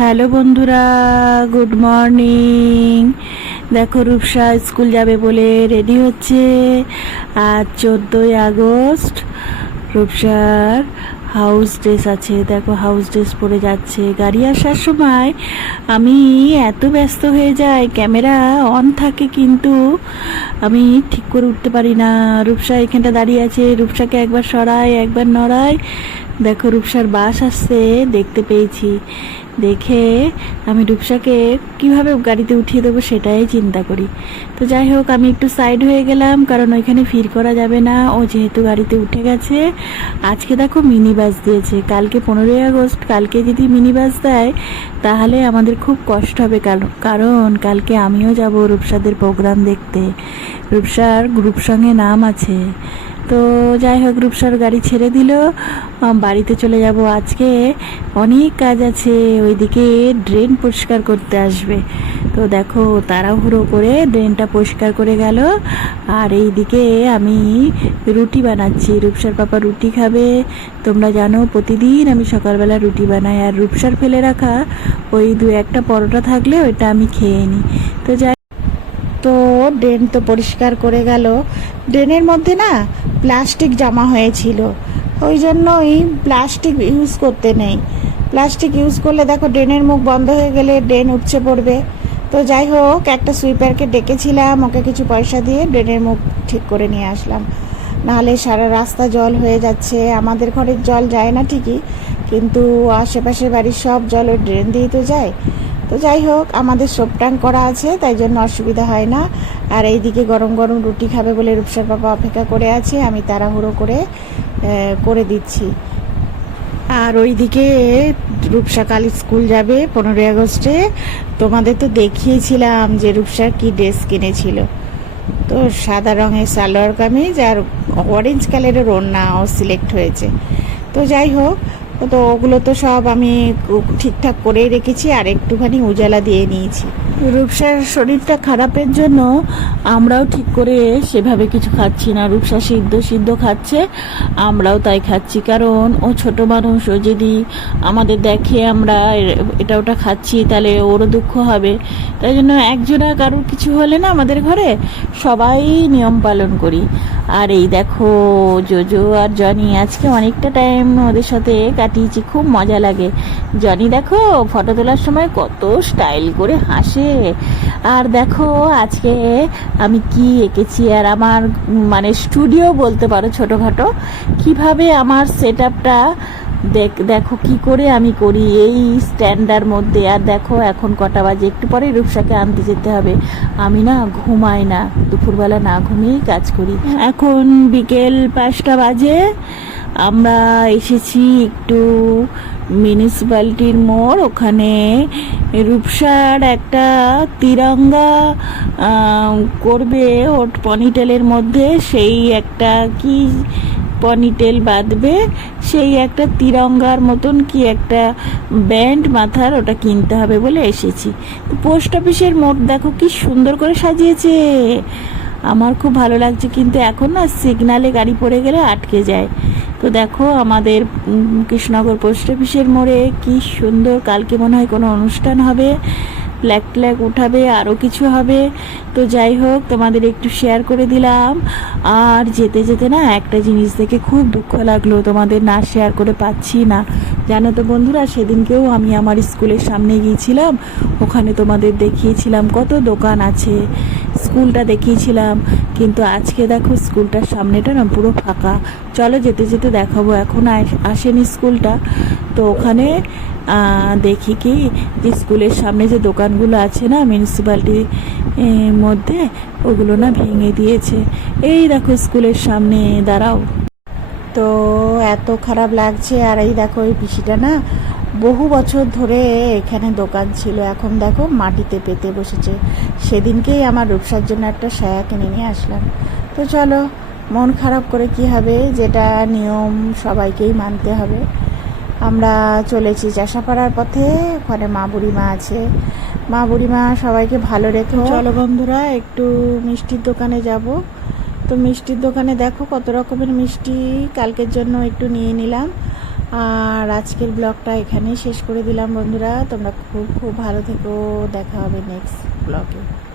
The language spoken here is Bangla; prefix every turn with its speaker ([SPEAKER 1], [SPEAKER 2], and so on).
[SPEAKER 1] হ্যালো বন্ধুরা, গুড মর্নিং। দেখো রূপসা স্কুল যাবে বলে রেডি হচ্ছে আজ চোদ্দোই আগস্ট। রূপসার হাউস ড্রেস আছে, দেখো হাউস ড্রেস পরে যাচ্ছে। গাড়ি আসার সময় আমি এত ব্যস্ত হয়ে যাই, ক্যামেরা অন থাকে কিন্তু আমি ঠিক করে উঠতে পারি না। রূপসা এখানটা দাঁড়িয়ে আছে, রূপসাকে একবার সরাই, একবার নড়াই। দেখো, রূপসার বাস আসছে, দেখতে পেয়েছি। দেখে আমি রূপসাকে কীভাবে গাড়িতে উঠিয়ে দেবো সেটাই চিন্তা করি। তো যাই হোক, আমি একটু সাইড হয়ে গেলাম, কারণ ওইখানে ফির করা যাবে না। ও যেহেতু গাড়িতে উঠে গেছে, আজকে দেখো মিনি বাস দিয়েছে। কালকে পনেরোই আগস্ট, কালকে যদি মিনি বাস দেয়, তাহলে আমাদের খুব কষ্ট হবে। কারণ কালকে আমিও যাব রূপসাদের প্রোগ্রাম দেখতে। রূপসার গ্রুপ সঙ্গে নাম আছে। তো যাই হোক, রূপসার গাড়ি ছেড়ে দিল। বাড়িতে চলে যাব আজকে। অনেক কাজ আছে, ওইদিকে ড্রেন পরিষ্কার করতে আসবে। তো দেখো, তাড়াহুড়ো করে ড্রেনটা পরিষ্কার করে গেল। আর এই দিকে আমি রুটি বানাচ্ছি। রূপসার পাপা রুটি খাবে। তোমরা জানো, প্রতিদিন আমি সকালবেলা রুটি বানাই। আর রূপসার ফেলে রাখা ওই দু একটা পরোটা থাকলে ওইটা আমি খেয়ে নিই। তো যাই ড্রেন তো পরিষ্কার করে গেল। ড্রেনের মধ্যে না প্লাস্টিক জমা হয়েছিল। ওই জন্যই প্লাস্টিক ইউজ করতে নেই। প্লাস্টিক ইউজ করলে দেখো ড্রেনের মুখ বন্ধ হয়ে গেলে ড্রেন উপচে পড়বে। তো যাই হোক, একটা সুইপারকে ডেকেছিলাম, ওকে কিছু পয়সা দিয়ে ড্রেনের মুখ ঠিক করে নিয়ে আসলাম। নাহলে সারা রাস্তা জল হয়ে যাচ্ছে, আমাদের ঘরের জল যায় না ঠিকই, কিন্তু আশেপাশের বাড়ির সব জল ওই ড্রেন দিয়ে তো যায়। তো যাই হোক, আমাদের সোপ ট্যাঙ্ক করা আছে, তাই জন্য অসুবিধা হয় না। আর এইদিকে গরম গরম রুটি খাবে বলে রূপসার বাবা অপেক্ষা করে আছে, আমি তাড়াহুড়ো করে করে দিচ্ছি। আর ওইদিকে রূপসা কাল স্কুল যাবে পনেরোই আগস্টে। তোমাদের তো দেখিয়েছিলাম যে রূপসার কি ড্রেস কিনেছিল। তো সাদা রঙের সালোয়ার কামিজ আর অরেঞ্জ কালারের ওড়না ও সিলেক্ট হয়েছে। তো যাই হোক তো ওগুলো তো সব আমি ঠিকঠাক করেই রেখেছি আর একটুখানি উজালা দিয়ে নিয়েছি। রূপসার শরীরটা খারাপের জন্য আমরাও ঠিক করে সেভাবে কিছু খাচ্ছি না। রূপসা সিদ্ধ সিদ্ধ খাচ্ছে, আমরাও তাই খাচ্ছি। কারণ ও ছোট মানুষ, ও যদি আমাদের দেখে আমরা এটা ওটা খাচ্ছি, তাহলে ওরও দুঃখ হবে। তাই জন্য একজনা কারোর কিছু হলে না আমাদের ঘরে সবাই নিয়ম পালন করি। আর এই দেখো, জোজো আর জনি আজকে অনেকটা টাইম ওদের সাথে কাটিয়েছি, খুব মজা লাগে। জনি দেখো, ফটো তোলার সময় কত স্টাইল করে হাসে। আর দেখো, আজকে আমি কি এঁকেছি আর আমার মানে স্টুডিও বলতে পারো ছোটোখাটো। কীভাবে আমার সেট আপটা দেখ, দেখো কি করে আমি করি এই স্ট্যান্ডার মধ্যে। আর দেখো, এখন কটা বাজে, একটু পরে রূপসাকে আনতে যেতে হবে। আমি না ঘুমাই না, দুপুরবেলা না ঘুমিয়েই কাজ করি। এখন বিকেল পাঁচটা বাজে, আমরা এসেছি একটু মিউনিসিপ্যালিটির মোড়, ওখানে রূপসার একটা তিরঙ্গা করবে ওর পনিটেলের মধ্যে, সেই একটা কি পনিটেল বাঁধবে, সেই একটা তিরঙ্গার মতন কি একটা ব্যান্ড মাথার ওটা কিনতে হবে বলে এসেছি। তো পোস্ট অফিসের মোড় দেখো কি সুন্দর করে সাজিয়েছে। আমার খুব ভালো লাগছে, কিন্তু এখন না সিগনালে গাড়ি পড়ে গেলে আটকে যায়। তো দেখো আমাদের কৃষ্ণনগর পোস্ট অফিসের মোড়ে কি সুন্দর, কালকে মনে হয় কোনো অনুষ্ঠান হবে। ফ্ল্যাগ ট্ল্যাগ উঠাবে আরও কিছু হবে। তো যাই হোক, তোমাদের একটু শেয়ার করে দিলাম। আর যেতে যেতে না একটা জিনিস দেখে খুব দুঃখ লাগল, তোমাদের না শেয়ার করে পাচ্ছি না। জানো তো বন্ধুরা, সেদিনকেও আমি আমার স্কুলের সামনে গিয়েছিলাম। ওখানে তোমাদের দেখিয়েছিলাম কত দোকান আছে। স্কুলটা দেখিয়েছিলাম। কিন্তু আজকে দেখো স্কুলটার সামনেটা না পুরো ফাঁকা। চলো যেতে যেতে দেখাবো, এখন আস- আসেনি স্কুলটা। তো ওখানে দেখি কি যে স্কুলের সামনে যে দোকানগুলো আছে না মিউনিসিপ্যালিটির মধ্যে, ওগুলো না ভেঙে দিয়েছে। এই দেখো স্কুলের সামনে, দাঁড়াও। তো এত খারাপ লাগছে, আর এই দেখো এই পিসিটা না বহু বছর ধরে এখানে দোকান ছিল, এখন দেখো মাটিতে পেতে বসেছে। সেদিনকেই আমার রূপসার জন্য একটা সায়া কিনে নিয়ে আসলাম। তো চলো, মন খারাপ করে কি হবে? যেটা নিয়ম সবাইকেই মানতে হবে। আমরা চলেছি চাষাপাড়ার পথে। ওখানে মা বুড়িমা আছে। মা বুড়িমা সবাইকে ভালো রেখো। চলো বন্ধুরা, একটু মিষ্টির দোকানে যাব। তো মিষ্টির দোকানে দেখো কত রকমের মিষ্টি কালকের জন্য একটু নিয়ে নিলাম।
[SPEAKER 2] আর আজকের ব্লগটা এখানেই শেষ করে দিলাম বন্ধুরা। তোমরা খুব খুব ভালো থেকো। দেখা হবে নেক্সট ব্লগে।